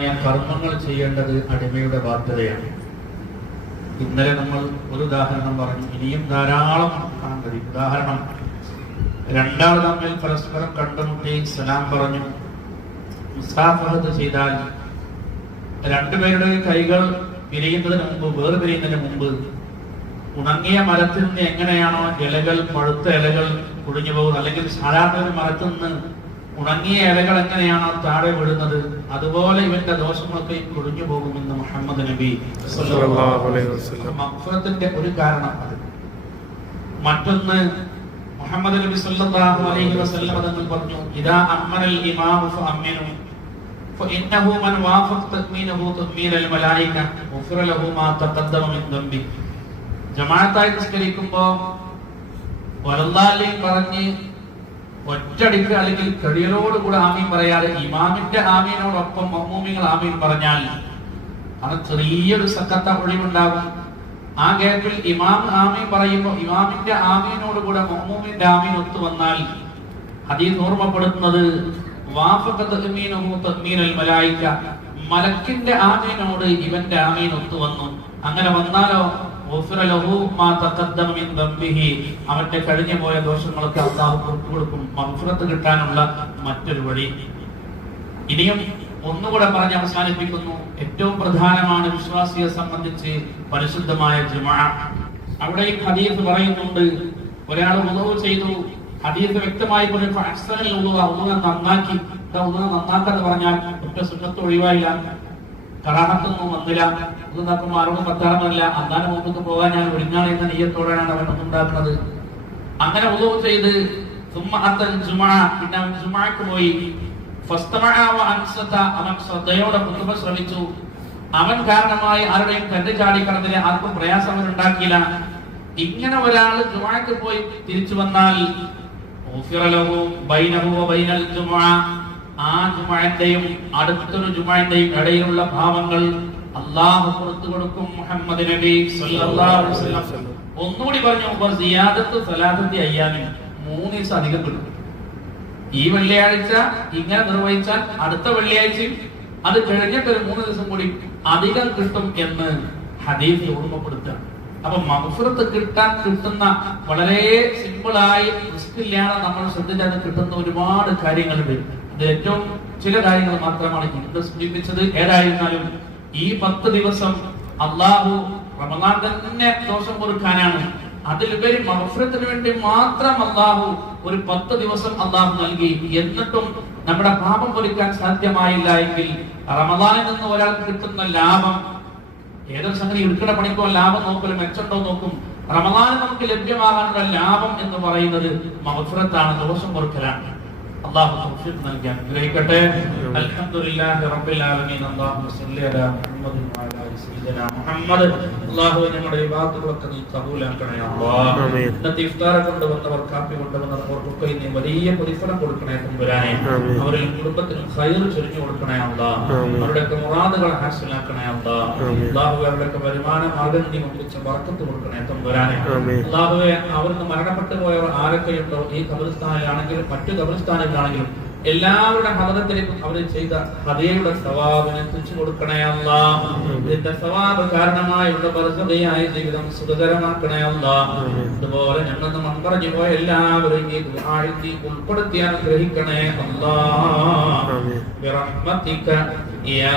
കർമ്മങ്ങൾ ചെയ്യേണ്ടത് അടിമയുടെ ബാധ്യതയാണ്. ഇന്നലെ നമ്മൾ ഒരു ഉദാഹരണം പറഞ്ഞു. ഇനിയും ധാരാളം കാണാൻ കഴിയും. ഉദാഹരണം രണ്ടാൾ തമ്മിൽ പരസ്പരം കണ്ടുമുട്ടി സലാം പറഞ്ഞു. മുസാഫഹത്ത് ചെയ്താൽ രണ്ടുപേരുടെ കൈകൾ പിരിയുന്നതിന് മുമ്പ് വേറെ പിരിയുന്നതിന് മുമ്പ് ഉണങ്ങിയ മരത്തിൽ നിന്ന് എങ്ങനെയാണോ ഇലകൾ പഴുത്ത ഇലകൾ കുടിഞ്ഞു പോകുന്നത്? അല്ലെങ്കിൽ സാധാരണ ഒരു മരത്തിൽ നിന്ന് ഉണങ്ങിയ ഇലകൾ എങ്ങനെയാണോ താഴെ വിടുന്നത് അതുപോലെ ഇവന്റെ ദോഷങ്ങളൊക്കെ കുടിഞ്ഞു പോകുമെന്ന് മുഹമ്മദ് നബി സല്ലല്ലാഹു അലൈഹി വസല്ലം. മഗ്ഫിറത്തിന്റെ ഒരു കാരണം അത് മറ്റൊന്ന് മുഹമ്മദ് നബി സല്ലല്ലാഹു അലൈഹി വസല്ലം തങ്ങൾ പറഞ്ഞു ഇദാ അമ്മനൽ ഇമാമു ഫഅമ്മിനു فإنه من وافق تأمينه تأمين الملائكة غفر له ما تقدم من ذنبه ജമാഅത്തായി നിസ്കരിക്കുമ്പോ വലല്ലാലെയും പറഞ്ഞ് ഒറ്റടിക്ക് അല്ലെങ്കിൽ കടിയലോടുകൂടെ ആമീൻ പറയാതെ ഇമാമിന്റെ ആമീനോടൊപ്പം മമ്മൂമികൾ ആമീൻ പറഞ്ഞാൽ അത് ചെറിയൊരു സക്കത്ത ഒഴിവുണ്ടാകും ആ ഗ്യാപ്പിൽ ഇമാം ആമീൻ പറയുമ്പോൾ ഇമാമിന്റെ ആമീനോട് ആമീനോടുകൂടെ മമ്മൂമിന്റെ ആമീൻ ഒത്തു വന്നാൽ അതിൽ ഓർമ്മപ്പെടുത്തുന്നത് മലക്കിന്റെ ആമീനോട് ഇവന്റെ ആമീൻ ഒത്തു വന്നു. അങ്ങനെ വന്നാലോ? അവന്റെ കഴിഞ്ഞു പോയ ദോഷങ്ങളൊക്കെ അള്ളാഹു പുറത്തു കൊടുക്കും. മഗ്ഫിറത്ത് കിട്ടാനുള്ള മറ്റൊരു വഴി. ഇനിയും ഒന്നുകൂടെ പറഞ്ഞ് അവസാനിപ്പിക്കുന്നു. ഏറ്റവും പ്രധാനമാണ് വിശ്വാസിയെ സംബന്ധിച്ച് പരിശുദ്ധമായ ജുമാ. അവിടെ ഈ ഹദീസ് പറയുന്നുണ്ട്. ഒരാൾ ഉദവ് ചെയ്തു. ഹദീസ് വ്യക്തമായി പറഞ്ഞു അക്സറിൽ ഉദവ ഉദവ നന്നാക്കി. നന്നാക്കാന്ന് പറഞ്ഞാൽ ഒറ്റ സുഖത്ത് ഒഴിവായില്ല. കറാഹത്തൊന്നും വന്നില്ല. ഒന്നും അറിവ് പത്താറമല്ല അന്നാലും മുമ്പ് പോകാൻ ഞാൻ ഒരുങ്ങാണ് എന്ന നെയ്യത്തോടെയാണ് അവൻ ഒന്നുണ്ടാക്കുന്നത് അങ്ങനെ ഉദവ് ചെയ്ത് ജുമാ പിന്നെ ജുമാക്ക് പോയി. അവൻ ശ്രദ്ധയോടെ കുത്തുബ ശ്രമിച്ചു. അവൻ കാരണമായി ആരുടെയും കണ്ടു ചാടി കടന്നില്ല ആർക്കും പ്രയാസം അവൻ ഉണ്ടാക്കിയില്ല. ഇങ്ങനെ ഒരാൾ ജുമാക്ക് പോയി തിരിച്ചു വന്നാൽ ബൈനഹു ബൈനൽ ജുമുഅ ആ ജുമാന്റെയും അടുത്തൊരു ജുമാന്റെയും ഇടയിലുള്ള ഭാവങ്ങൾ അള്ളാഹു പുറത്തു കൊടുക്കും മുഹമ്മദ് നബി ഒന്നുകൂടി പറഞ്ഞു സിയാദത്ത് സലാദത്തി അയ്യാമിൻ മൂന്ന് ദിവസം അധികം കിട്ടും ഈ വെള്ളിയാഴ്ച ഇങ്ങനെ നിർവഹിച്ചാൽ അടുത്ത വെള്ളിയാഴ്ചയും അത് കഴിഞ്ഞിട്ട് ഒരു മൂന്ന് ദിവസം കൂടി അധികം കിട്ടും എന്ന് ഹദീസ് ഓർമ്മപ്പെടുത്തുക. അപ്പൊ മഹഫുറത്ത് കിട്ടാൻ കിട്ടുന്ന വളരെ സിമ്പിളായി റിസ്ക് ഇല്ലാതെ നമ്മൾ ശ്രദ്ധിച്ചാൽ കിട്ടുന്ന ഒരുപാട് കാര്യങ്ങളുണ്ട് അതിൽ ഏറ്റവും ചില കാര്യങ്ങൾ മാത്രമാണ് ഇന്ന് സൂചിപ്പിച്ചത്. ഏതായിരുന്നാലും ഈ പത്ത് ദിവസം അള്ളാഹു റമദാൻ തന്നെ ദോഷം കൊടുക്കാനാണ്. അതിലുപരി മഹഫ്രത്തിന് വേണ്ടി മാത്രം അള്ളാഹു ഒരു പത്ത് ദിവസം അള്ളാഹു നൽകി. എന്നിട്ടും നമ്മുടെ പാപം പൊലിക്കാൻ സാധ്യമായില്ല എങ്കിൽ റമദാനിൽ നിന്ന് ഒരാൾക്ക് കിട്ടുന്ന ലാഭം ഏതൊരു സംഗതി എടുക്കണ പണിക്കോ ലാഭം നോക്കലും മെച്ചുണ്ടോ നോക്കും. റമദാനിൽ നമുക്ക് ലഭ്യമാകാനുള്ള ലാഭം എന്ന് പറയുന്നത് മഹഫ്രത്താണ് ദോഷം പൊറുക്കലാണ് അള്ളാഹു തൗഫീഖ് നൽകി അനുഗ്രഹിക്കട്ടെ അൽഹംദുലില്ലാഹി റബ്ബിൽ ആലമീൻ. അല്ലാഹുമ്മ സ്വല്ലി അലാ ഞങ്ങളുടെ ഇബാദത്തുകളൊക്കെ നീ കബൂലാക്കണേ അല്ലാഹ് ആമീൻ. ഇന്നത്തെ ഇഫ്താർ കൊണ്ടുവന്നവർ കാപ്പി കൊണ്ടുവന്നവർ അവർക്കൊക്കെ നീ വലിയ പ്രതിഫലം കൊടുക്കണേ തമ്പുരാനെ. അവരിൽ കുടുംബത്തിനും ഹൈർ ചൊരിഞ്ഞു കൊടുക്കണേ ആമീൻ. അവരുടെയൊക്കെ ഹാസിലാക്കണേ അവരുടെയൊക്കെ വരുമാന മാർഗം നീ ഒന്നിച്ച ബർക്കത്ത് കൊടുക്കണേ തമ്പുരാനെ. അള്ളാഹുവെ അവിടുന്ന് മരണപ്പെട്ടു പോയവർ ആരൊക്കെയുണ്ടോ ഈ ഖബറിസ്ഥാനിലാണെങ്കിലും മറ്റു ഖബറിസ്ഥാനിലാണെങ്കിലും എല്ലാവരുടെ ഹതത്തിലും അവർ ചെയ്ത ഹതയുടെ സവാബിനെ തുച്ചു കൊടുക്കണയല്ല ഇതിന്റെ സവാബ് കാരണമായുള്ള ബർഹതയായ ജീവിതം സുഖകരമാക്കണയല്ല അതുപോലെ ഞങ്ങൾ നമ്മൾ പറഞ്ഞു പോയ എല്ലാവരും ഈ ദുഹാഴ്ത്തി ഉൾപ്പെടുത്തി അനുഗ്രഹിക്കണേ അല്ലാഹ്മത്തിക്ക يا